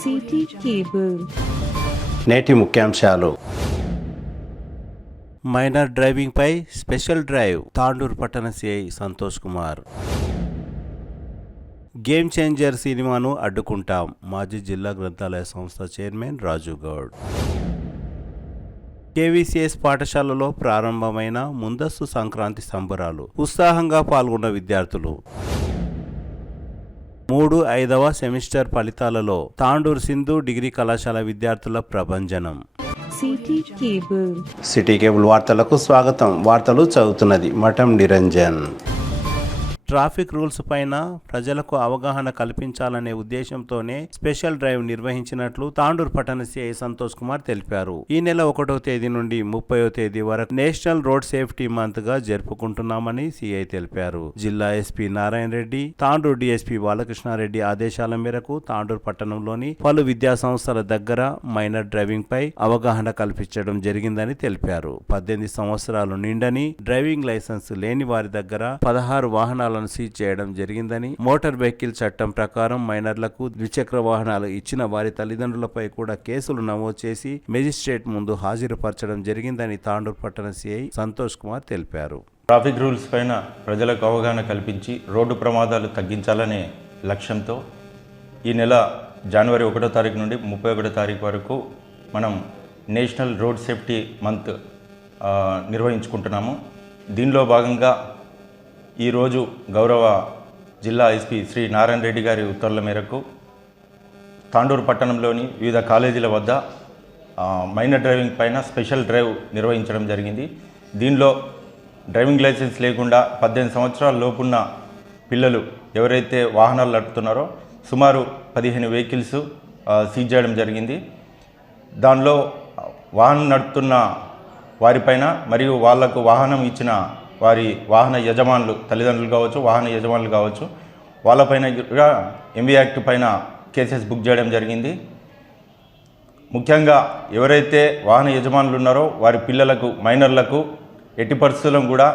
City cable. నేటి ముఖ్యాంశాలు. Minor driving పై special drive, Tandur పట్టణ CI Santosh Kumar. Game changer సినిమాను అడ్డుకుంటాం, మాజీ జిల్లా గ్రంథాలయ సంస్థ చైర్మన్ రాజు గౌడ్. కేవీసీఎస్ పాఠశాలలో ప్రారంభమైన ముందస్తు సంక్రాంతి సంబరాలు, ఉత్సాహంగా పాల్గొన్న విద్యార్థులు. 3-5వ సెమిస్టర్ ఫలితాలలో తాండూరు సింధు డిగ్రీ కళాశాల విద్యార్థుల ప్రభంజనం. సిటీ కేబుల్ వార్తలకు స్వాగతం. వార్తలు చదువుతున్నది మఠం నిరంజన్. ట్రాఫిక్ రూల్స్ పైన ప్రజలకు అవగాహన కల్పించాలనే ఉద్దేశంతోనే స్పెషల్ డ్రైవ్ నిర్వహించినట్లు తాండూరు పట్టణ సిఐ సంతోష్ కుమార్ తెలిపారు. ఈ నెల 1వ తేదీ నుండి 30వ తేదీ వరకు నేషనల్ రోడ్ సేఫ్టీ మంత్ గా జరుపుకుంటున్నామని సిఐ తెలిపారు. జిల్లా ఎస్పీ నారాయణ రెడ్డి, తాండూరు డిఎస్పీ బాలకృష్ణారెడ్డి ఆదేశాల మేరకు తాండూరు పట్టణంలోని పలు విద్యా సంస్థల దగ్గర మైనర్ డ్రైవింగ్ పై అవగాహన కల్పించడం జరిగిందని తెలిపారు. 18 సంవత్సరాలు నిండని, డ్రైవింగ్ లైసెన్స్ లేని వారి దగ్గర 16 వాహనాల సీజ్ చేయడం జరిగిందని, మోటార్ వెహికల్ చట్టం ప్రకారం మైనర్లకు ద్విచక్ర వాహనాలు ఇచ్చిన వారి తల్లిదండ్రులపై కూడా కేసులు నమోదు చేసి మెజిస్ట్రేట్ ముందు హాజరుపరచడం జరిగిందని తాండూరు పట్టణ సిఐ సంతోష్ కుమార్ తెలిపారు. ట్రాఫిక్ రూల్స్ పైన ప్రజలకు అవగాహన కల్పించి రోడ్డు ప్రమాదాలు తగ్గించాలనే లక్ష్యంతో ఈ నెల జనవరి 1వ తారీఖు నుండి 31వ తారీఖు వరకు మనం నేషనల్ రోడ్ సేఫ్టీ మంత్ నిర్వహించుకుంటున్నాము. దీనిలో భాగంగా ఈరోజు గౌరవ జిల్లా ఎస్పీ శ్రీ నారాయణ రెడ్డి గారి ఉత్తర్వుల మేరకు తాండూరు పట్టణంలోని వివిధ కాలేజీల వద్ద మైనర్ డ్రైవింగ్ పైన స్పెషల్ డ్రైవ్ నిర్వహించడం జరిగింది. దీనిలో డ్రైవింగ్ లైసెన్స్ లేకుండా 18 సంవత్సరాల లోపున్న పిల్లలు ఎవరైతే వాహనాలు నడుపుతున్నారో సుమారు 15 వెహికల్స్ సీజ్ చేయడం జరిగింది. దానిలో వాహనం నడుపుతున్న వారిపైన మరియు వాళ్లకు వాహనం ఇచ్చిన వారి వాహన యజమానులు, తల్లిదండ్రులు కావచ్చు, వాహన యజమానులు కావచ్చు, వాళ్ళపైన కూడా ఎంవీ యాక్ట్ పైన కేసెస్ బుక్ చేయడం జరిగింది. ముఖ్యంగా ఎవరైతే వాహన యజమానులు ఉన్నారో వారి పిల్లలకు, మైనర్లకు ఎట్టి పరిస్థితుల్లో కూడా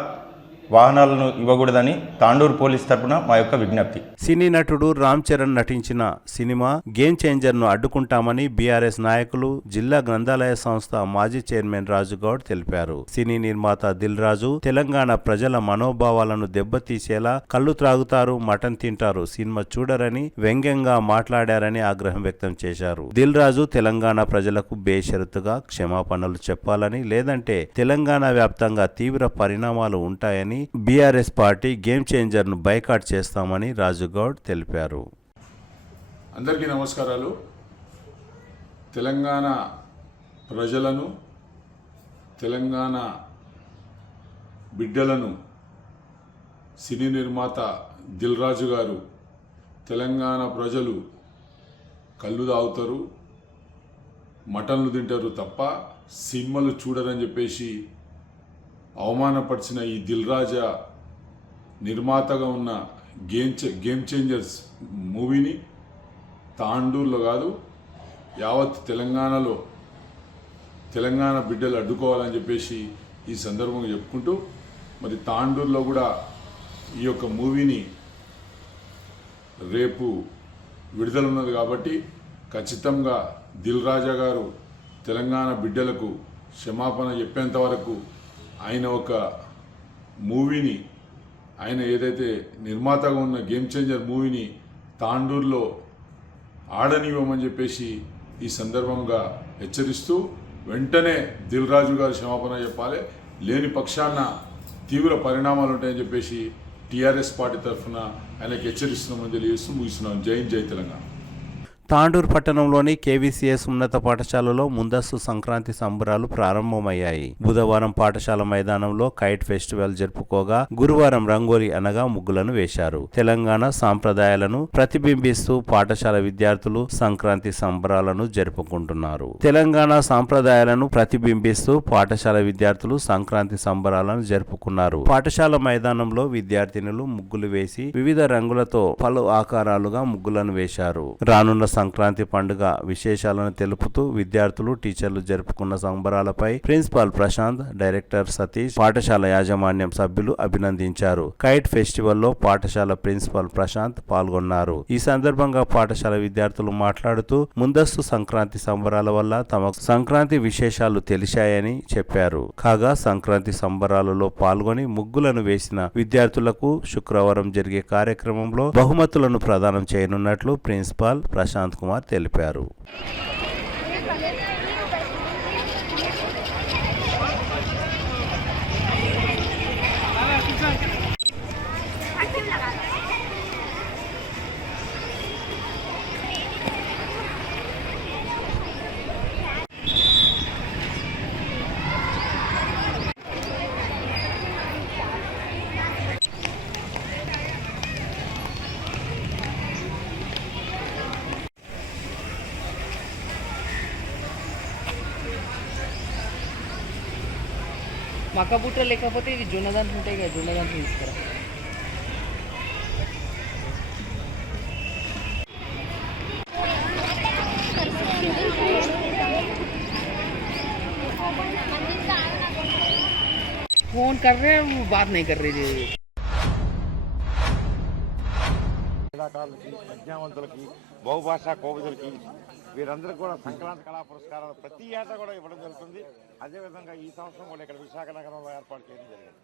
వాహనాలను ఇవ్వకూడదని తాండూరు పోలీస్ తరపున మా యొక్క విజ్ఞప్తి. సినీ నటుడు రామ్ చరణ్ నటించిన సినిమా గేమ్ చేంజర్ ను అడ్డుకుంటామని బీఆర్ఎస్ నాయకులు, జిల్లా గ్రంథాలయ సంస్థ మాజీ చైర్మన్ రాజు గౌడ్ తెలిపారు. సినీ నిర్మాత దిల్ రాజు తెలంగాణ ప్రజల మనోభావాలను దెబ్బతీసేలా కళ్ళు త్రాగుతారు, మటన్ తింటారు, సినిమా చూడరని వ్యంగ్యంగా మాట్లాడారని ఆగ్రహం వ్యక్తం చేశారు. దిల్ రాజు తెలంగాణ ప్రజలకు బేషరతుగా క్షమాపణలు చెప్పాలని, లేదంటే తెలంగాణ వ్యాప్తంగా తీవ్ర పరిణామాలు ఉంటాయని, బీఆర్ఎస్ పార్టీ గేమ్ చేంజర్ ను బైకాట్ చేస్తామని రాజు గౌడ్ తెలిపారు. అందరికీ నమస్కారాలు. తెలంగాణ ప్రజలను, తెలంగాణ బిడ్డలను సినీ నిర్మాత దిల్ రాజు గారు తెలంగాణ ప్రజలు కళ్ళు తాగుతారు, మటన్లు తింటారు తప్ప సినిమాలు చూడరని చెప్పేసి అవమానపరిచిన ఈ దిల్ రాజా నిర్మాతగా ఉన్న గేమ్ చేంజర్స్ మూవీని తాండూరులో కాదు యావత్ తెలంగాణలో తెలంగాణ బిడ్డలు అడ్డుకోవాలని చెప్పేసి ఈ సందర్భంగా చెప్పుకుంటూ, మరి తాండూరులో కూడా ఈ యొక్క మూవీని రేపు విడుదల ఉన్నది కాబట్టి ఖచ్చితంగా దిల్ రాజా గారు తెలంగాణ బిడ్డలకు క్షమాపణ చెప్పేంత వరకు ఆయన ఒక మూవీని, ఆయన ఏదైతే నిర్మాతగా ఉన్న గేమ్ చేంజర్ మూవీని తాండూరులో ఆడనివ్వమని చెప్పేసి ఈ సందర్భంగా హెచ్చరిస్తూ, వెంటనే దిల్ రాజు గారు క్షమాపణ చెప్పాలి, లేని పక్షాన తీవ్ర పరిణామాలు ఉంటాయని చెప్పేసి టీఆర్ఎస్ పార్టీ తరఫున ఆయనకు హెచ్చరిస్తున్నామని తెలియజేస్తూ ముగిస్తున్నాం. జై హింద్, జై తెలంగాణ. తాండూరు పట్టణంలోని కేవీసీఎస్ ఉన్నత పాఠశాలలో ముందస్తు సంక్రాంతి సంబరాలు ప్రారంభమయ్యాయి. బుధవారం పాఠశాల మైదానంలో కైట్ ఫెస్టివల్ జరుపుకోగా, గురువారం రంగోలి అనగా ముగ్గులను వేశారు. తెలంగాణ సాంప్రదాయాలను ప్రతిబింబిస్తూ పాఠశాల విద్యార్థులు సంక్రాంతి సంబరాలను జరుపుకుంటున్నారు. తెలంగాణ సాంప్రదాయాలను ప్రతిబింబిస్తూ పాఠశాల విద్యార్థులు సంక్రాంతి సంబరాలను జరుపుకున్నారు. పాఠశాల మైదానంలో విద్యార్థినులు ముగ్గులు వేసి వివిధ రంగులతో పలు ఆకారాలుగా ముగ్గులను వేశారు. రానున్న సంక్రాంతి పండుగ విశేషాలను తెలుపుతూ విద్యార్థులు టీచర్లు జరుపుకున్న సంబరాలపై ప్రిన్సిపాల్ ప్రశాంత్, డైరెక్టర్ సతీష్, పాఠశాల యాజమాన్యం సభ్యులు అభినందించారు. కైట్ ఫెస్టివల్లో పాఠశాల ప్రిన్సిపాల్ ప్రశాంత్ పాల్గొన్నారు. ఈ సందర్భంగా పాఠశాల విద్యార్థులు మాట్లాడుతూ ముందస్తు సంక్రాంతి సంబరాల వల్ల తమకు సంక్రాంతి విశేషాలు తెలిశాయని చెప్పారు. కాగా సంక్రాంతి సంబరాలలో పాల్గొని ముగ్గులను వేసిన విద్యార్థులకు శుక్రవారం జరిగే కార్యక్రమంలో బహుమతులను ప్రదానం చేయనున్నట్లు ప్రిన్సిపాల్ ప్రశాంత్ కుమార్ తెలిపారు. మక్క బుట్ట లేకపోతే ఇవి జొన్న దాంట్లో ఉంటాయి కదా, జొన్న దాంట్లో తీసుకురా. फोन कर रहे हैं, वो बात नहीं कर रही थी. క్రీడాకారులకి, ప్రజ్ఞావంతులకి, బహుభాషా కోవిదులకి వీరందరికీ కూడా సంక్రాంతి కళా పురస్కారాలు ప్రతి ఏటా కూడా ఇవ్వడం జరుగుతుంది. అదేవిధంగా ఈ సంవత్సరం కూడా ఇక్కడ విశాఖ నగరంలో ఏర్పాటు చేయడం జరిగింది.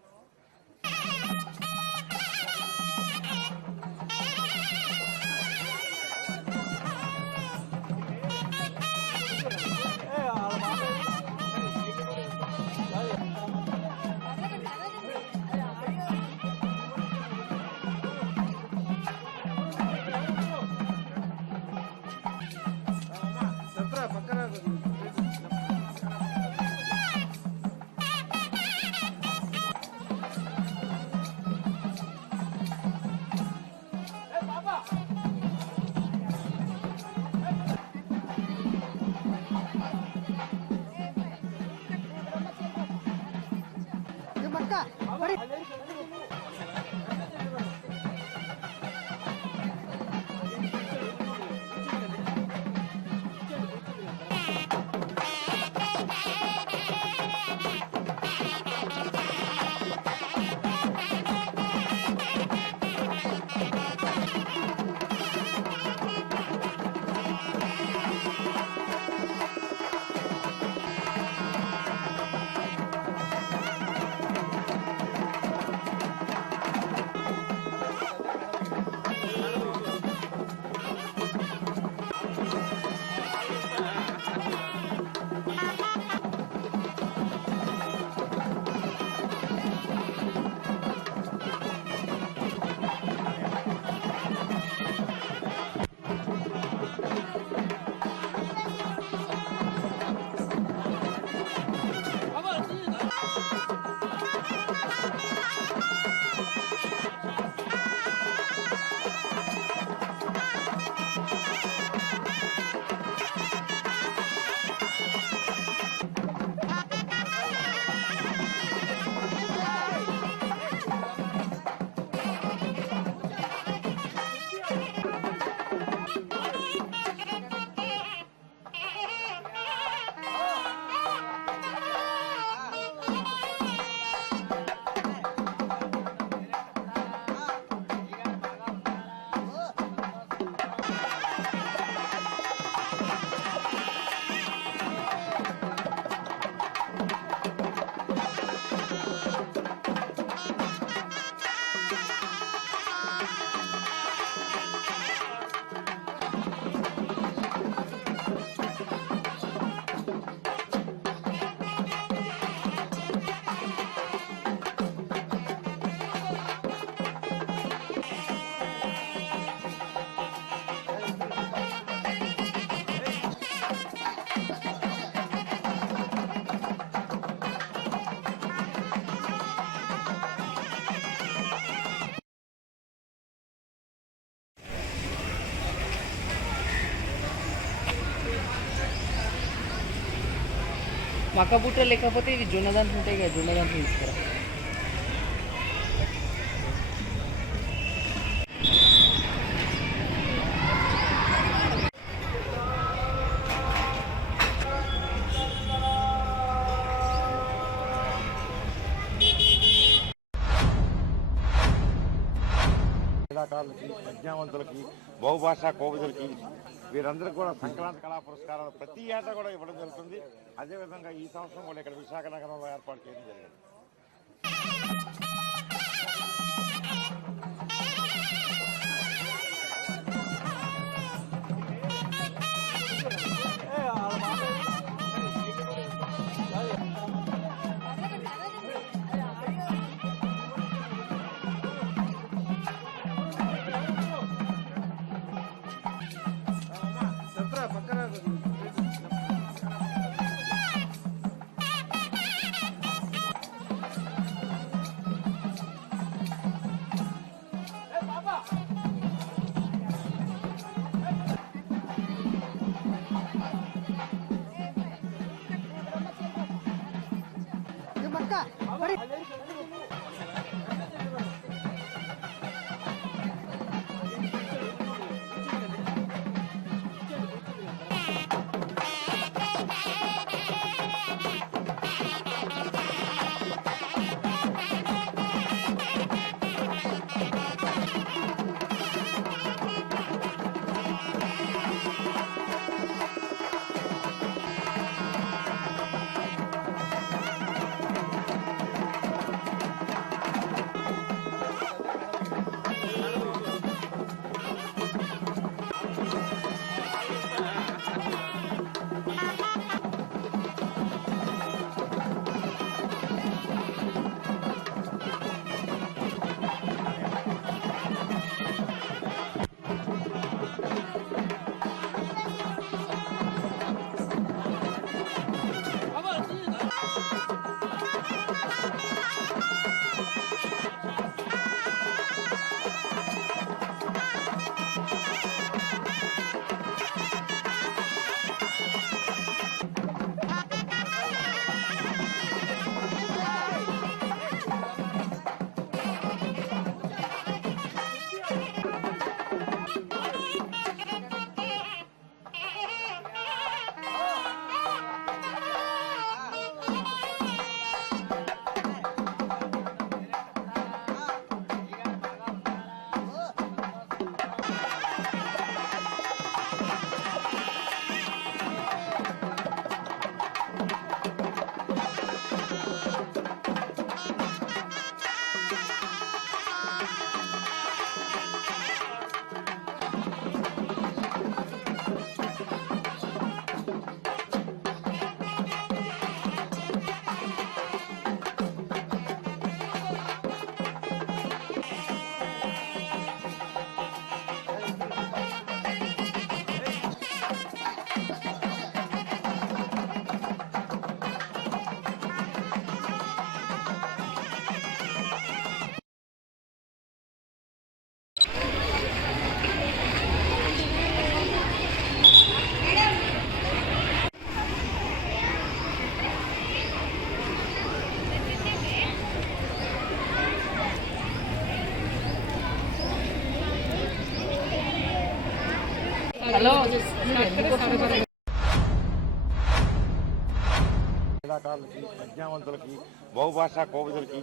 మక్క బుట్ట లేకపోతే ఇవి జొన్న దాంట్లో ఉంటాయి కదా, జొన్న దాంట్లో తీసుకురా. కళాకారులకి ప్రజ్ఞావంతులకి బహుభాషా కోవిదులకి వీరందరికీ కూడా సంక్రాంతి కళా పురస్కారాలు ప్రతి ఏటా కూడా ఇవ్వడం జరుగుతుంది. అదేవిధంగా ఈ సంవత్సరం కూడా ఇక్కడ విశాఖ నగరంలో ఏర్పాటు చేయడం జరిగింది. హలో కళాకారులకి ప్రజ్ఞావంతులకి బహుభాషా కోవిదులకి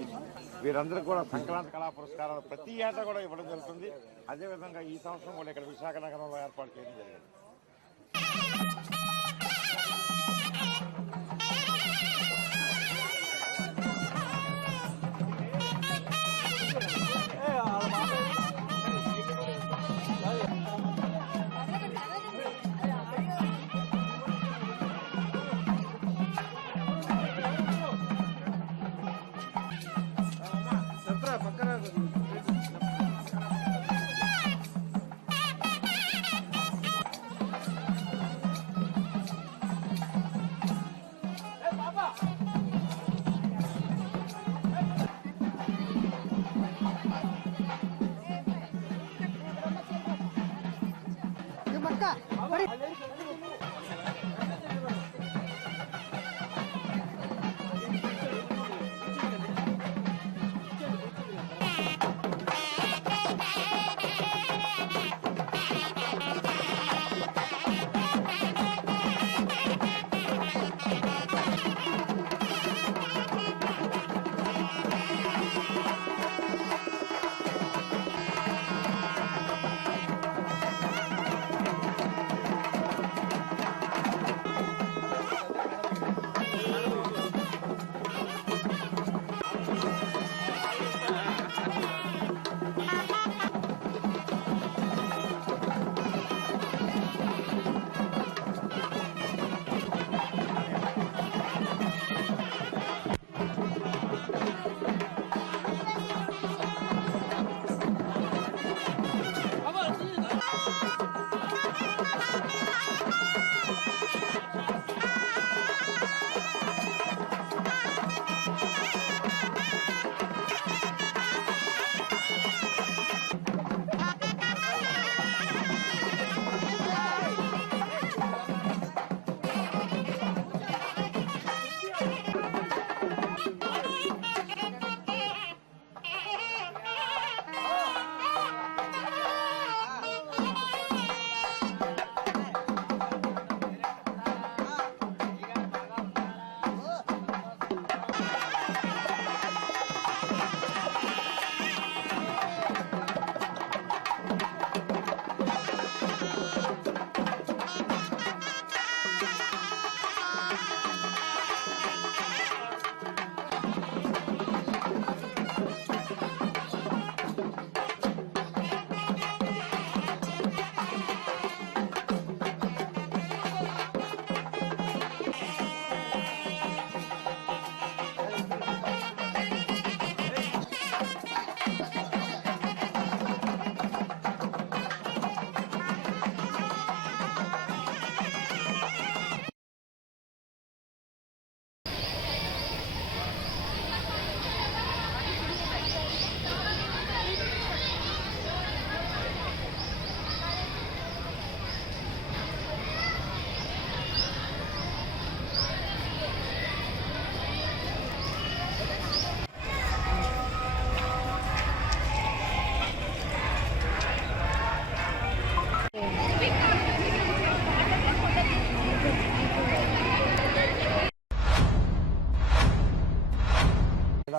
వీరందరికీ కూడా సంక్రాంతి కళా పురస్కారాలు ప్రతి ఏటా కూడా ఇవ్వడం జరుగుతుంది. అదేవిధంగా ఈ సంవత్సరం కూడా ఇక్కడ విశాఖ నగరంలో ఏర్పాటు చేయడం జరిగింది.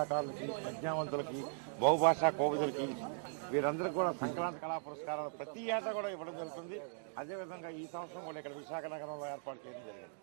క్రీడాకారులకి ప్రజ్ఞావంతులకి బహుభాషా కోవిదులకి వీరందరికీ కూడా సంక్రాంతి కళా పురస్కారాలు ప్రతి ఏటా కూడా ఇవ్వడం జరుగుతుంది. అదేవిధంగా ఈ సంవత్సరం కూడా ఇక్కడ విశాఖ నగరంలో ఏర్పాటు చేయడం జరిగింది.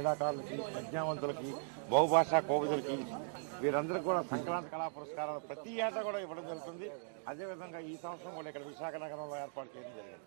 క్రీడాకారులకి ప్రజ్ఞావంతులకి బహుభాషా కోవిదులకి వీరందరికీ కూడా సంక్రాంతి కళా పురస్కారాలు ప్రతి ఏటా కూడా ఇవ్వడం జరుగుతుంది. అదేవిధంగా ఈ సంవత్సరం కూడా ఇక్కడ విశాఖ నగరంలో ఏర్పాటు చేయడం జరిగింది.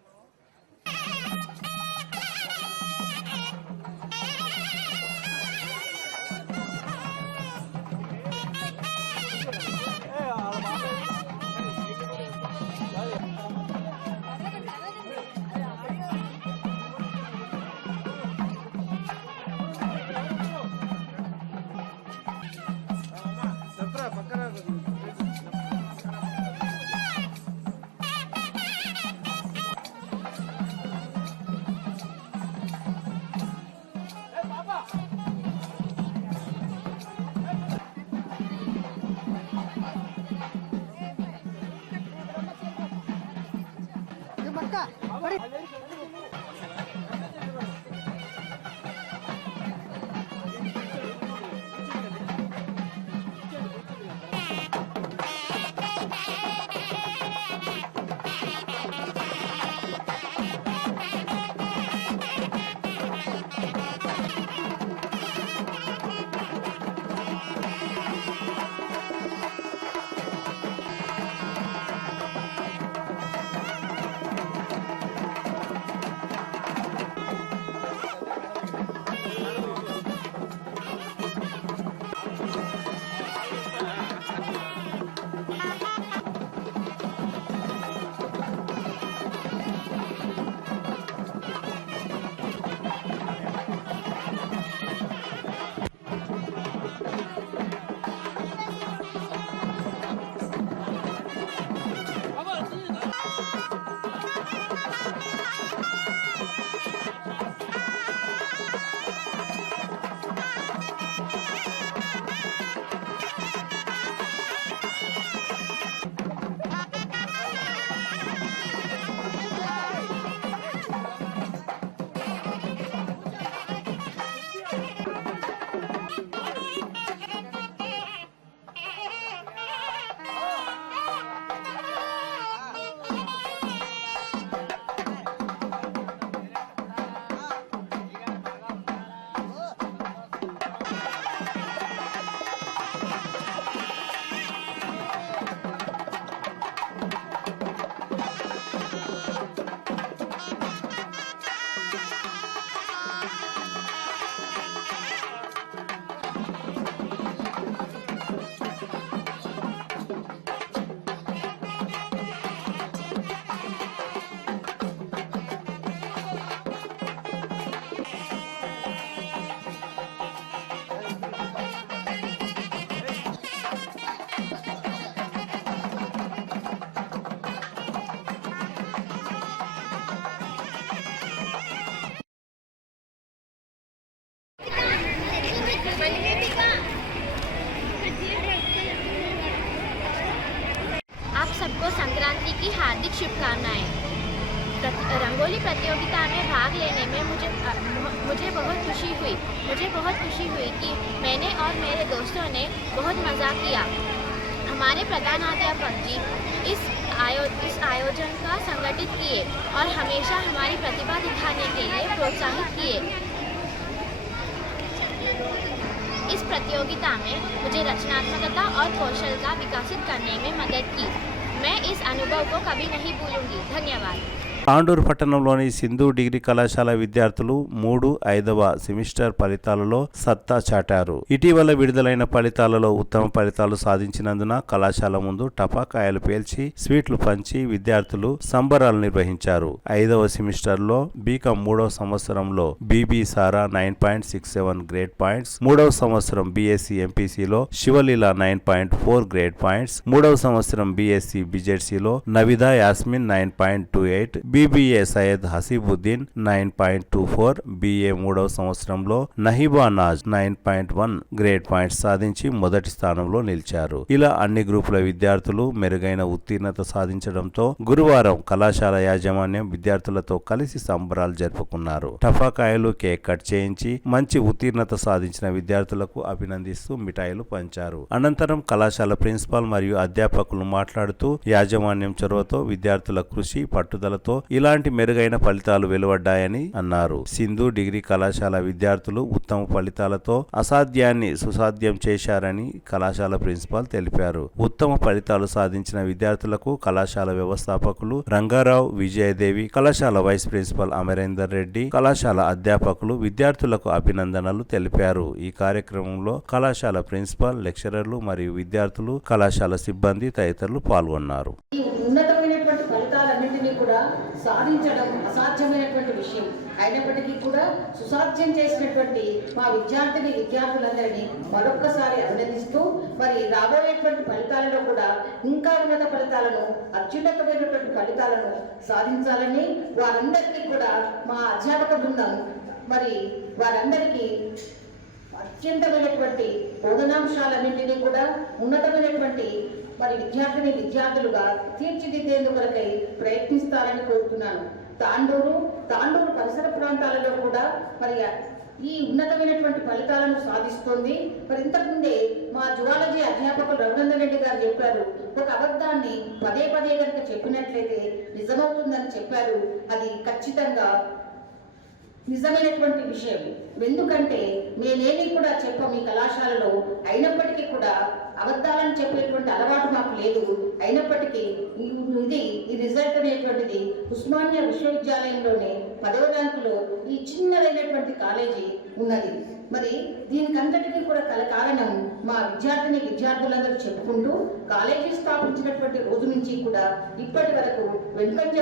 प्रतियोगिता में भाग लेने में मुझे बहुत खुशी हुई। मुझे बहुत खुशी हुई कि मैंने और मेरे दोस्तों ने बहुत मज़ा किया। हमारे प्रधानाध्यापक जी इस आयोजन का संगठित किए और हमेशा हमारी प्रतिभा दिखाने के लिए प्रोत्साहित किए। इस प्रतियोगिता में मुझे रचनात्मकता और कौशल का विकसित करने में मदद की। मैं इस अनुभव को कभी नहीं भूलूंगी। धन्यवाद। తాండూరు పట్టణంలోని సింధు డిగ్రీ కళాశాల విద్యార్థులు 3-5వ సెమిస్టర్ ఫలితాలలో సత్తా చాటారు. ఇటీవల విడుదలైన ఫలితాలలో ఉత్తమ ఫలితాలు సాధించినందున కళాశాల ముందు టపాకాయలు పేల్చి స్వీట్లు పంచి విద్యార్థులు సంబరాలు నిర్వహించారు. 5వ సెమిస్టర్లో బీకాం 3వ సంవత్సరంలో బీబీ సారా 9.67 గ్రేడ్ పాయింట్స్, 3వ సంవత్సరం బీఎస్సీ ఎంపీసీలో శివలీల 9.4 గ్రేడ్ పాయింట్స్, 3వ సంవత్సరం బీఎస్సీ బీజెడ్సీలో నవిదా యాస్మిన్ 9.28, బీబీఏ సయ్యద్ హసీబుద్దీన్ 9.24, బీఏ 3వ సంవత్సరంలో నహిబా నాజ్ 9.1 గ్రేడ్ పాయింట్స్ సాధించి మొదటి స్థానంలో నిలిచారు. ఇలా అన్ని గ్రూపుల విద్యార్థులు మెరుగైన ఉత్తీర్ణత సాధించడంతో గురువారం కళాశాల యాజమాన్యం విద్యార్థులతో కలిసి సంబరాలు జరుపుకున్నారు. టపాకాయలు, కేక్ కట్ చేయించి మంచి ఉత్తీర్ణత సాధించిన విద్యార్థులకు అభినందిస్తూ మిఠాయిలు పంచారు. అనంతరం కళాశాల ప్రిన్సిపాల్ మరియు అధ్యాపకులు మాట్లాడుతూ యాజమాన్యం చొరవతో విద్యార్థుల కృషి పట్టుదలతో ఇలాంటి మెరుగైన ఫలితాలు వెలువడ్డాయని అన్నారు. సింధు డిగ్రీ కళాశాల విద్యార్థులు ఉత్తమ ఫలితాలతో అసాధ్యాన్ని సుసాధ్యం చేశారని కళాశాల ప్రిన్సిపాల్ తెలిపారు. ఉత్తమ ఫలితాలు సాధించిన విద్యార్థులకు కళాశాల వ్యవస్థాపకులు రంగారావు, విజయదేవి, కళాశాల వైస్ ప్రిన్సిపాల్ అమరేందర్ రెడ్డి, కళాశాల అధ్యాపకులు విద్యార్థులకు అభినందనలు తెలిపారు. ఈ కార్యక్రమంలో కళాశాల ప్రిన్సిపాల్, లెక్చరర్లు మరియు విద్యార్థులు, కళాశాల సిబ్బంది తదితరులు పాల్గొన్నారు. ఉన్నతమైనటువంటి ఫలితాలన్నింటినీ కూడా సాధించడం అసాధ్యమైనటువంటి విషయం అయినప్పటికీ కూడా సుసాధ్యం చేసినటువంటి మా విద్యార్థులందరినీ మరొక్కసారి అభినందిస్తూ మరి రాబోయేటువంటి ఫలితాలలో కూడా ఇంకా ఉన్నత ఫలితాలను, అత్యున్నతమైనటువంటి ఫలితాలను సాధించాలని వారందరికీ కూడా మా అధ్యాపక బృందం మరి వారందరికీ అత్యంతమైనటువంటి బోధనాంశాలన్నింటినీ కూడా ఉన్నతమైనటువంటి మరి విద్యార్థులుగా తీర్చిదిద్దేందుకై ప్రయత్నిస్తారని కోరుతున్నాను. తాండూరు పరిసర ప్రాంతాలలో కూడా మరి ఈ ఉన్నతమైనటువంటి ఫలితాలను సాధిస్తోంది. మరి ఇంతకుముందే మా జువాలజీ అధ్యాపకులు రఘునందన్ రెడ్డి గారు చెప్పారు, ఒక అబద్ధాన్ని పదే కనుక చెప్పినట్లయితే నిజమవుతుందని చెప్పారు. అది ఖచ్చితంగా నిజమైనటువంటి విషయం. ఎందుకంటే మేమేమీ కూడా చెప్పం ఈ కళాశాలలో, అయినప్పటికీ కూడా అబద్ధాలను చెప్పేటువంటి అలవాటు మాకు లేదు. అయినప్పటికీ ఈ రిజల్ట్ అనేటువంటిది ఉస్మానియా విశ్వవిద్యాలయంలోనే 10వ ర్యాంకులో ఈ చిన్నదైనటువంటి కాలేజీ ఉన్నది. మరి దీనికంతటికీ కూడా కారణం మా విద్యార్థులందరూ చెప్పుకుంటూ కాలేజీ స్థాపించినటువంటి రోజు నుంచి కూడా ఇప్పటి వరకు వెనుకంజ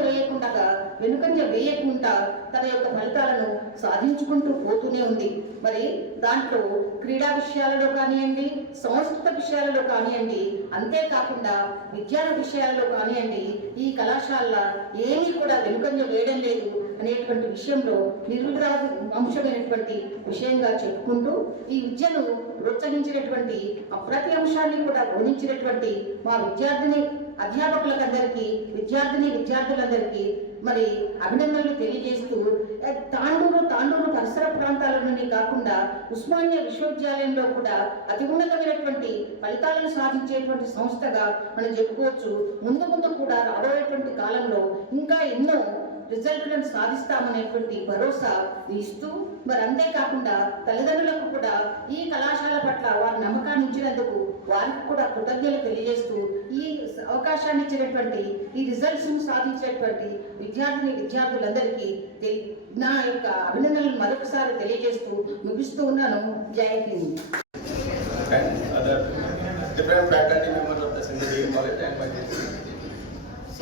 వేయకుండా తన యొక్క ఫలితాలను సాధించుకుంటూ పోతూనే ఉంది. మరి దాంట్లో క్రీడా విషయాలలో కానివ్వండి, సంస్కృత విషయాలలో కానివ్వండి, అంతేకాకుండా విజ్ఞాన విషయాలలో కానివ్వండి, ఈ కళాశాల ఏమీ కూడా వెనుకంజ వేయడం లేదు అనేటువంటి విషయంలో నిర్విరామ అంశమైనటువంటి విషయంగా చెప్పుకుంటూ ఈ విద్యను ప్రోత్సహించినటువంటి ప్రతి అంశాన్ని కూడా బోధించినటువంటి మా విద్యార్థులందరికీ మరి అభినందనలు తెలియజేస్తూ తాండూరు పరిసర ప్రాంతాలలోనే కాకుండా ఉస్మానియా విశ్వవిద్యాలయంలో కూడా అతి ఉన్నతమైనటువంటి ఫలితాలను సాధించేటువంటి సంస్థగా మనం చెప్పుకోవచ్చు. ముందు కూడా రాబోయేటువంటి కాలంలో ఇంకా ఎన్నో రిజల్ట్లను సాధిస్తామనేటువంటి భరోసా ఇస్తూ మరి అంతేకాకుండా తల్లిదండ్రులకు కూడా ఈ కళాశాల పట్ల వారి నమ్మకాన్ని ఇచ్చినందుకు వారికి కూడా కృతజ్ఞతలు తెలియజేస్తూ ఈ అవకాశాన్ని ఇచ్చినటువంటి ఈ రిజల్ట్స్ సాధించినటువంటి విద్యార్థులందరికీ నా యొక్క అభినందనలు మరొకసారి తెలియజేస్తూ ముగిస్తూ ఉన్నాను. జై హింద్.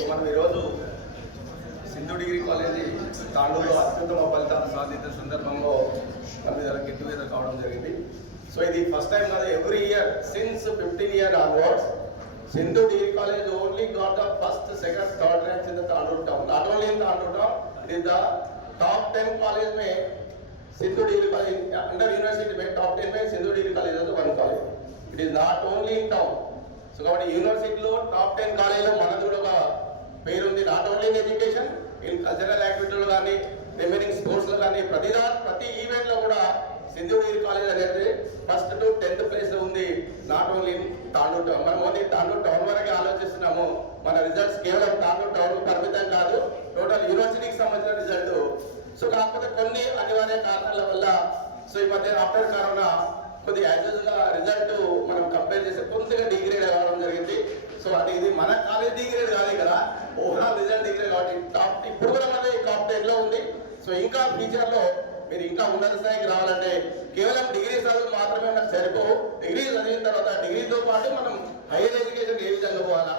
మనం ఈరోజు సింధు డిగ్రీ కాలేజీ తాండూరులో అత్యుత్తమ ఫలితాలు సాధించిన సందర్భంలో మన మీద గెట్ టుగెదర్ కావడం జరిగింది. సో ఇది ఫస్ట్ టైం కాదు, every year since 15 years onwards Sindhu Degree College only got the first, second, third ranks in the Tandoor town. Not only in Tandoor town, it is the top 10 college में Sindhu Degree College under university में top 10 में Sindhu Degree College is the one college. It is not only in town. So కాబట్టి యూనివర్సిటీలో top 10 కాలేజీలో మనది కూడా ఒక పేరు ఉంది. Not only in education in cultural యాక్టివిటీలో కానీ రిమైనింగ్ స్పోర్ట్స్లో కానీ ప్రతి ఈవెంట్లో కూడా సింధు డిగ్రీ కాలేజ్ అనేది ఫస్ట్ టు 10th ప్లేస్ ఉంది. నాట్ ఓన్లీ తాండూరు టౌన్, మనం ఓన్లీ తాండూరు టౌన్ వరకే ఆలోచిస్తున్నాము. మన రిజల్ట్స్ కేవలం తాండూరు టౌన్ పరిమితం కాదు, టోటల్ యూనివర్సిటీకి సంబంధించిన రిజల్ట్. సో కాకపోతే కొన్ని అనివార్య కారణాల వల్ల సో ఈ మధ్య ఆఫ్టర్ కరోనా కొద్దిగా యాక్చువల్గా రిజల్ట్ మనం కంపేర్ చేస్తే కొద్దిగా డిగ్రేడ్ అవ్వడం జరిగింది. సో అది ఇది మన కాలేజ్ డిగ్రేడ్ కాదు, ఇక్కడ ఓవరాల్ రిజల్ట్ డిగ్రేడ్ కాబట్టి ఇప్పుడు కూడా మన టాప్ 10లో ఉంది. సో ఇంకా ఫ్యూచర్లో మీరు ఇంకా ఉన్నత స్థాయికి రావాలంటే కేవలం డిగ్రీ చదువులు మాత్రమే మనకు సరిపోవు. డిగ్రీ చదివిన తర్వాత డిగ్రీతో పాటు మనం హైయర్ ఎడ్యుకేషన్ ఏ విధంగా పోవాలా,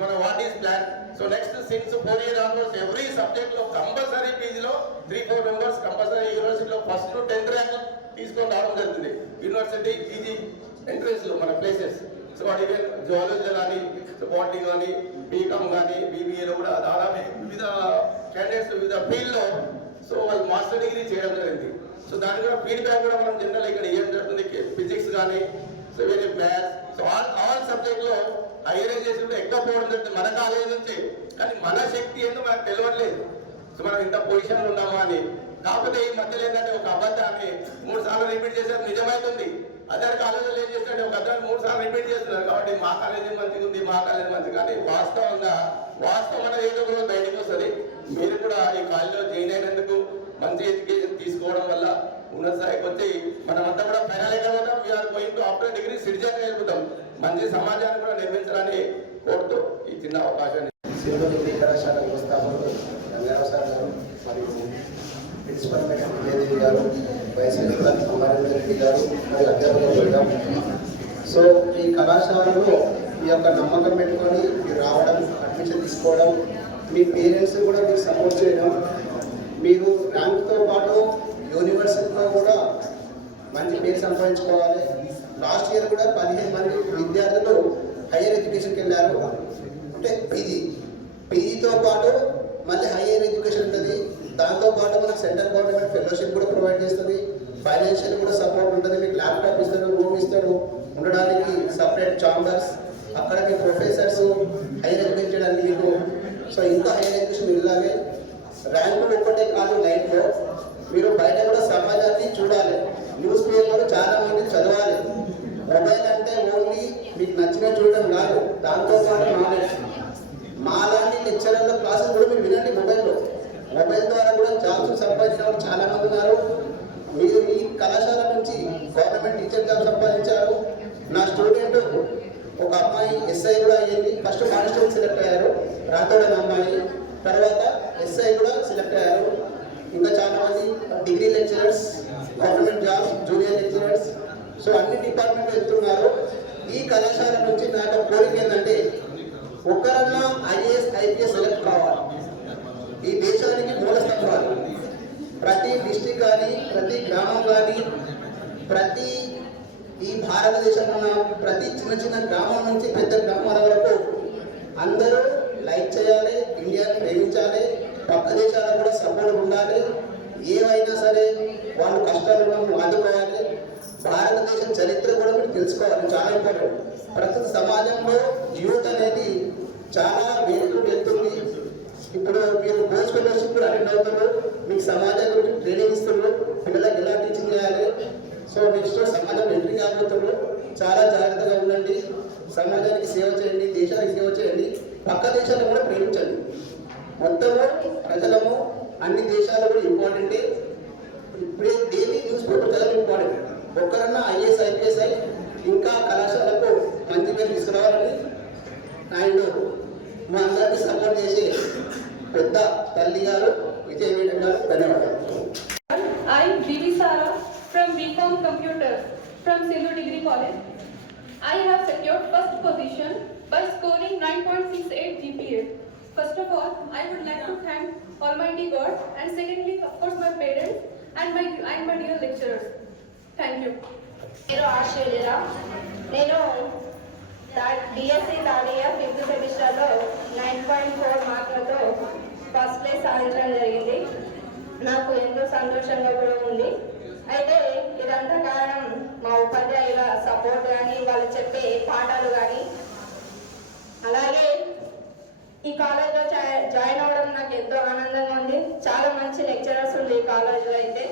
మనం what is plan. So next since 4 years onwards every subject లో కంపల్సరీ పీజీలో 3-4 మెంబర్స్ కంపల్సరీ యూనివర్సిటీలో ఫస్ట్ టు 10th ర్యాంక్ తీసుకొని రావడం జరుగుతుంది. యూనివర్సిటీ పీజీ ఎంట్రన్స్ లో మన ప్లేసెస్. సో వాటి జువాలజీ కానీ, బాటనీ కానీ, బీకామ్ కానీ, బీబీఏలో కూడా దాదాపు వివిధ క్యాండిడేట్స్ వివిధ ఫీల్డ్లో సో వాళ్ళు మాస్టర్ డిగ్రీ చేయడం జరిగింది. సో దాని కూడా ఫీడ్బ్యాక్ కూడా మనం జనరల్ ఇక్కడ ఏం జరుగుతుంది, ఫిజిక్స్ కానీ, సో వేరే మ్యాథ్స్, సో ఆల్ సబ్జెక్ట్లో హైయర్ ఎడ్యుకేషన్ ఎక్కువ పోవడం జరుగుతుంది మన కాలేజ్ నుంచి. కానీ మన శక్తి ఏంటో మనకు తెలియట్లేదు. సో మనం ఇంత పొజిషన్లో ఉన్నామా అని. కాకపోతే ఈ మధ్యలో ఏంటంటే ఒక అబద్ధాన్ని 3 సార్లు రిపీట్ చేసేది నిజమైతుంది. అదర్ కాలేజీలో ఏం చేస్తుంటే ఒక అర్థాన్ని 3 సార్లు రిపీట్ చేస్తున్నారు. కాబట్టి మా కాలేజీ మంచిగా ఉంది, మా కాలేజీ మంచిగా. కానీ వాస్తవం అనేది ఏదో కూడా బయటకు వస్తుంది. మీరు కూడా ఈ కాలేజీలో జాయిన్ అయినందుకు మంచి ఎడ్యుకేషన్ తీసుకోవడం వల్ల ఉన్నత స్థాయికి వచ్చి మనమంతా కూడా ఫైనల్ ఎక్కడ పోతాం, we're going to after degree citizen వెళ్ళిపోతాం. మంచి సమాజాన్ని కూడా నిర్మించాలని కోరుతూ ఈ చిన్న అవకాశాన్ని సింధు డిగ్రీ కళాశాల వ్యవస్థాపకులు రంగారావు సార్ గారు మరియు ప్రిన్సిపల్ మేడం విజయదేవి గారు, వైస్ ప్రిన్సిపల్ అమరేంద్ర రెడ్డి గారు మరియు అధ్యాపకులు. సో ఈ కళాశాలలో మీ యొక్క నమ్మకం పెట్టుకొని మీరు రావడం, అడ్మిషన్ తీసుకోవడం, మీ పేరెంట్స్ కూడా మీకు సపోర్ట్ చేయడం, మీరు ర్యాంక్తో పాటు యూనివర్సిటీలో కూడా మంచి పేరు సంపాదించుకోవాలి. లాస్ట్ ఇయర్ కూడా 15 మంది విద్యార్థులు హైయర్ ఎడ్యుకేషన్కి వెళ్ళారు. అంటే పీజీతో పాటు మళ్ళీ హైయర్ ఎడ్యుకేషన్ ఉంటుంది. దాంతోపాటు మనకు సెంట్రల్ గవర్నమెంట్ ఫెలోషిప్ కూడా ప్రొవైడ్ చేస్తుంది, ఫైనాన్షియల్ కూడా సపోర్ట్ ఉంటుంది. మీకు ల్యాప్టాప్ ఇస్తాడు, రూమ్ ఇస్తాడు, ఉండడానికి సపరేట్ ఛాంబర్స్, అక్కడ మీ ప్రొఫెసర్స్ హైయర్ ఎడ్యుకేషన్ చేయడానికి మీకు. సో ఇంకా హైయర్ ఎడ్యుకేషన్ వెళ్ళాలి. ర్యాంకులు ఒక్కటే కాదు, లైఫ్లో మీరు బయట కూడా సమాజాన్ని చూడాలి. న్యూస్ పేపర్ చాలా మంది చదవాలి. మొబైల్ అంటే ఓన్లీ మీకు నచ్చిన చూడడం కాదు, దాంతోపాటు నాలెడ్జ్. మాలాంటి లెక్చరర్ల క్లాసెస్ కూడా మీరు వినండి. మొబైల్ ద్వారా కూడా జాబ్స్ సంపాదించిన వాళ్ళు చాలా మంది ఉన్నారు. మీరు ఈ కళాశాల నుంచి గవర్నమెంట్ టీచర్ జాబ్ సంపాదించారు. నా స్టూడెంట్ ఒక అమ్మాయి ఎస్ఐ కూడా అయ్యింది. ఫస్ట్ కానిస్టేబుల్ సెలెక్ట్ అయ్యారు, రాతోడని అమ్మాయి. తర్వాత ఎస్ఐ కూడా సెలెక్ట్ అయ్యారు. ఇంకా చాలా మంది degree lecturers, government jobs, junior lecturers, so అన్ని డిపార్ట్మెంట్ వెళ్తున్నారు. ఈ కళాశాల నుంచి నాకు కోరిక ఏంటంటే ఒక్కరన్నా ఐఏఎస్, ఐపీఎస్ సెలెక్ట్ కావాలి. ఈ దేశానికి మూల స్తంభాలు. ప్రతి డిస్ట్రిక్ట్ కానీ, ప్రతి గ్రామం కానీ, ప్రతి ఈ భారతదేశంలో ఉన్న ప్రతి చిన్న గ్రామం నుంచి పెద్ద గ్రామాల వరకు అందరూ లైక్ చేయాలి, ఇండియాని ప్రేమించాలి, పక్క దేశాలకు కూడా సపోర్ట్ ఉండాలి. ఏవైనా సరే వాళ్ళు కష్టాలను ఆదుకోవాలి. భారతదేశం చరిత్ర కూడా మీరు తెలుసుకోవాలి, చాలా ఇంపార్టెంట్. ప్రస్తుత సమాజంలో యూత్ అనేది చాలా వేరుకు వెళ్తుంది. ఇప్పుడు మీరు పోస్ట్ ఫెలోషిప్ కూడా అటెండ్ అవుతున్నారు, మీకు సమాజం గురించి ట్రైనింగ్ ఇస్తున్నారు, పిల్లలకు ఎలా టీచింగ్ చేయాలి. సో నెక్స్ట్ సమాజంలో ఎంట్రీ కాబోతున్నారు. చాలా జాగ్రత్తగా ఉండండి, సమాజానికి సేవ చేయండి, దేశానికి సేవ చేయండి, పక్క దేశాలను కూడా ప్రేమించండి. మొత్తము ప్రజలము అన్ని దేశాలు కూడా ఇంపార్టెంటే. ఇప్పుడే డైలీ న్యూస్ పేపర్ చదవడం ఇంపార్టెంట్. ఒక్కరన్నా ఐఏఎస్, ఐపీఎస్ అయి ఇంకా కళాశాలకు మంచి పేరు తీసుకురావాలని అండ్ మా అందరికీ సపోర్ట్ చేసే పెద్ద తల్లి గారు విజయ మేడం గారు ధన్యవాదాలు. I am Bibi Sara from BCom Computer from Sindhu Degree College. I have secured first position by scoring 9.68 GPA. First of all, I would like to thank Almighty God, and secondly, of course, my parents and my dear lecturers. Thank you. నేను ఆశ్చర్యరా, నేను BSc third year 5th సెమిస్టర్లో 9.4 మార్కులతో first place సాధించడం జరిగింది. నాకు ఎంతో సంతోషంగా కూడా ఉంది. అయితే ఇదంతా కారణం మా ఉపాధ్యాయుల సపోర్ట్ కానీ, వాళ్ళు చెప్పే పాఠాలు కానీ, అలాగే ఈ కాలేజ్లో జాయిన్ అవ్వడం నాకు ఎంతో ఆనందంగా ఉంది. చాలా మంచి లెక్చరర్స్ ఉంది ఈ కాలేజ్లో అయితే.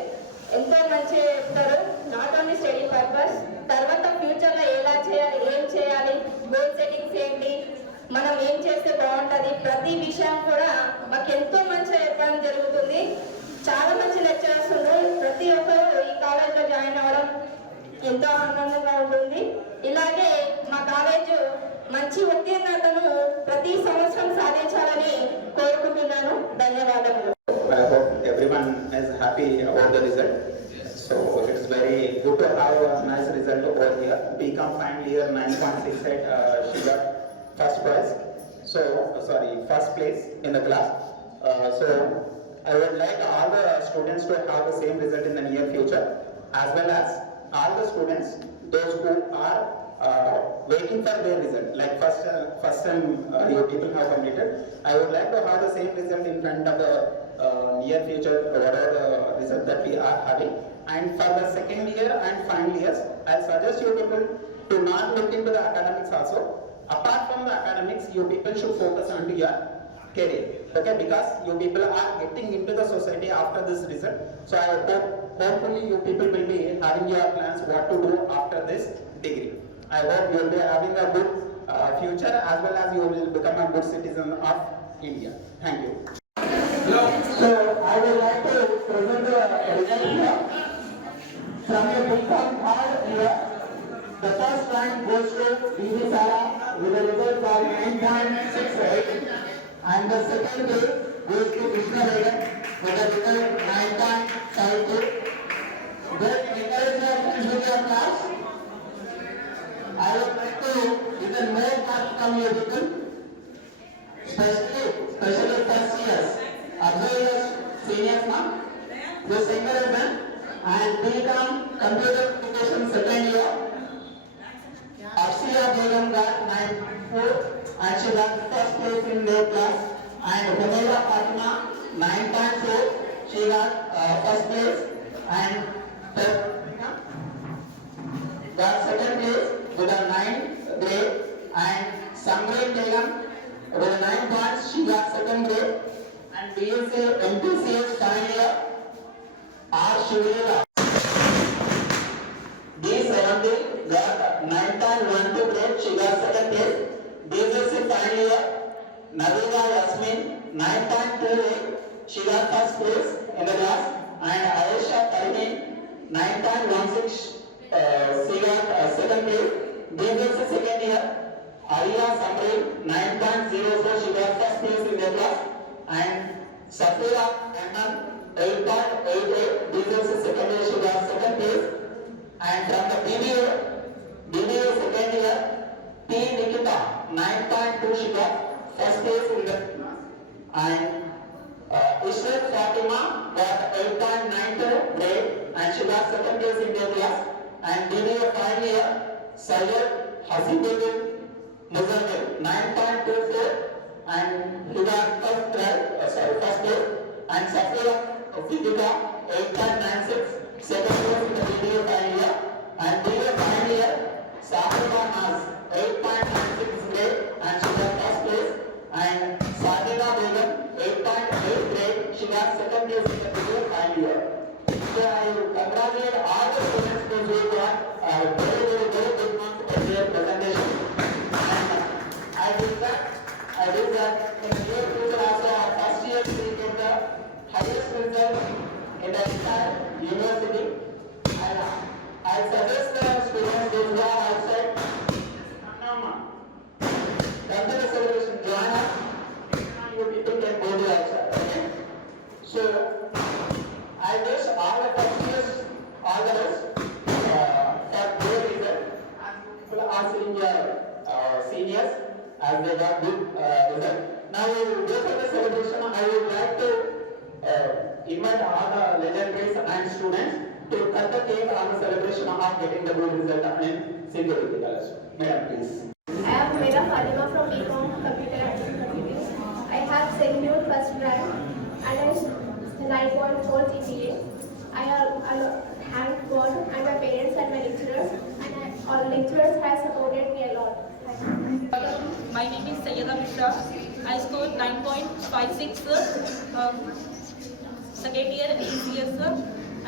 ఎంతో మంచిగా చెప్తారు. నాట్ ఓన్లీ స్టడీ పర్పస్, తర్వాత ఫ్యూచర్లో ఎలా చేయాలి, ఏం చేయాలి, గోల్ సెట్టింగ్స్ ఏంటి, మనం ఏం చేస్తే బాగుంటుంది, ప్రతి విషయం కూడా మాకు ఎంతో మంచిగా చెప్పడం జరుగుతుంది. చాలా మంచి లెక్చరర్స్ ఉన్నారు. ప్రతి ఒక్కరు ఈ కాలేజ్లో జాయిన్ అవ్వడం ఎంతో ఆనందంగా ఉంటుంది. ఇలాగే మా కాలేజ్ మంచి ఉత్తీర్ణతను ప్రతి సంవత్సరం సాధించాలని కోరుకుంటున్నాను. ధన్యవాదములు. I hope everyone is happy about the result. So it's very good to have a nice result over here. BCom final year 9.68, she got first prize. So first place in the class. So I would like all the students to have the same result in the near future, as well as all the students, those who are waiting for their result, like first time your people have completed. I would like to have the same result in front of the near future, whatever the result that we are having. And for the second year and final years, I'll suggest you people to not look into the academics also. Apart from the academics, you people should focus on your career, okay? Because you people are getting into the society after this result. So I hope, hopefully you people will be having your plans what to do after this degree. I hope you will be having a good future, as well as you will become a good citizen of India. Thank you. So I would like to present the result here. From the BCom third year, the first rank goes to D.V. Sara with a result of 9.68, and the second place goes to Krishna Vegan with a result 9.52. Then encourage your friends with your class. I would like to even more marks from your people, especially first years. Observe your seniors now, just encourage them. And BCom Computer Application second year, Arshia Begum got 9.4 and she got first place in their class. And Humaira Fatima 9.4, she got first place. And got second place with a 9th grade. And Samray Begum with a 9 points, she got second grade. And BSA MPCH final year, R. Shivela D70 got 9.12 grade, she got second place. BSC final year, Navina Yasmin 9.28, she got first place in the class. And Ayesha Tarmin 9.16, she got second place. BSC second year, Arya Samri 9.04, she got first place in the class. And Safira Anand 8.88, BSC second year, she got second place. And from the BBA second year, P. Nikita 9.2, she got first place in the. And Ishrat Fatima got 8.92 grade and she got second place in their class. And BBA final year, Sayyid Hasibuddin Muzammil 9.24 and he got first place. And Safira Siddiqa 8.96, second place in the BBA final year. And BBA final year, Safira Naz 8.96 grade and she got first place. And Sadina Begum 8.8 grade, she got second place in the BBA final year. So I congratulate all the students who got very good marks for their presentation. And I wish that in the near future also our first year will get the highest result in the entire university. And I suggest the students who are outside, come to the celebration, join us, and you people can go to outside. Okay? So I wish all the first years all the best for good result. And people are seeing your seniors as they got good result. Now we will go for the celebration. I would like to invite all the legendaries and students to cut the cake on the celebration of getting the good result in Sindhu Degree College. Madam, please. I am Humaira Fatima from BCom Computer Applications. I have secured first rank and I 9.4 GPA. I thank God and my parents and my lecturers, and all lecturers have supported me a lot. My name is Sayyida Mishra I scored 9.56 second year ECS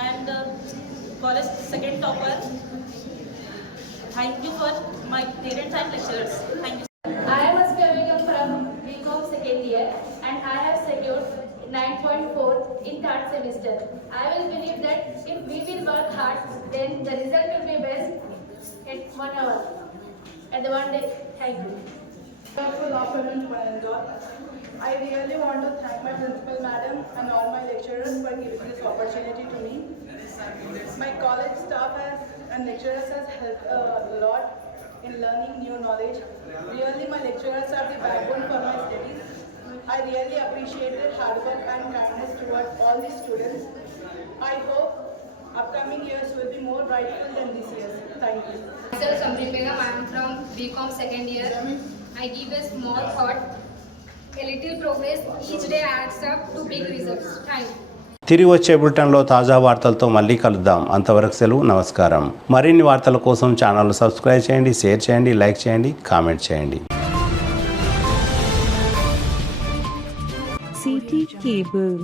and college second topper. Thank you for my parents and lecturers. Thank you. I am aspiring from BCom second year and I have secured 9.4 in third semester. I will believe that if we will work hard, then the result will be best in 1 hour. At the one day. Thank you. Good afternoon to my all. I really want to thank my principal madam and all my lecturers for giving this opportunity to me. My college staff and lecturers has helped a lot in learning new knowledge. Really, my lecturers are the backbone for my studies. I really appreciate their hard work and kindness towards all the students. I hope upcoming years will be more brightful than this year. Thank you. Myself Samrit Begum, I am from BCom second year. I give a small thought. A little progress each day adds up to big results. Thank you. తిరిగి వచ్చే బులెటిన్లో తాజా వార్తలతో మళ్ళీ కలుద్దాం. అంతవరకు సెలవు, నమస్కారం. మరిన్ని వార్తల కోసం ఛానల్ సబ్స్క్రైబ్ చేయండి, షేర్ చేయండి, లైక్ చేయండి, కామెంట్ చేయండి. CT Cable.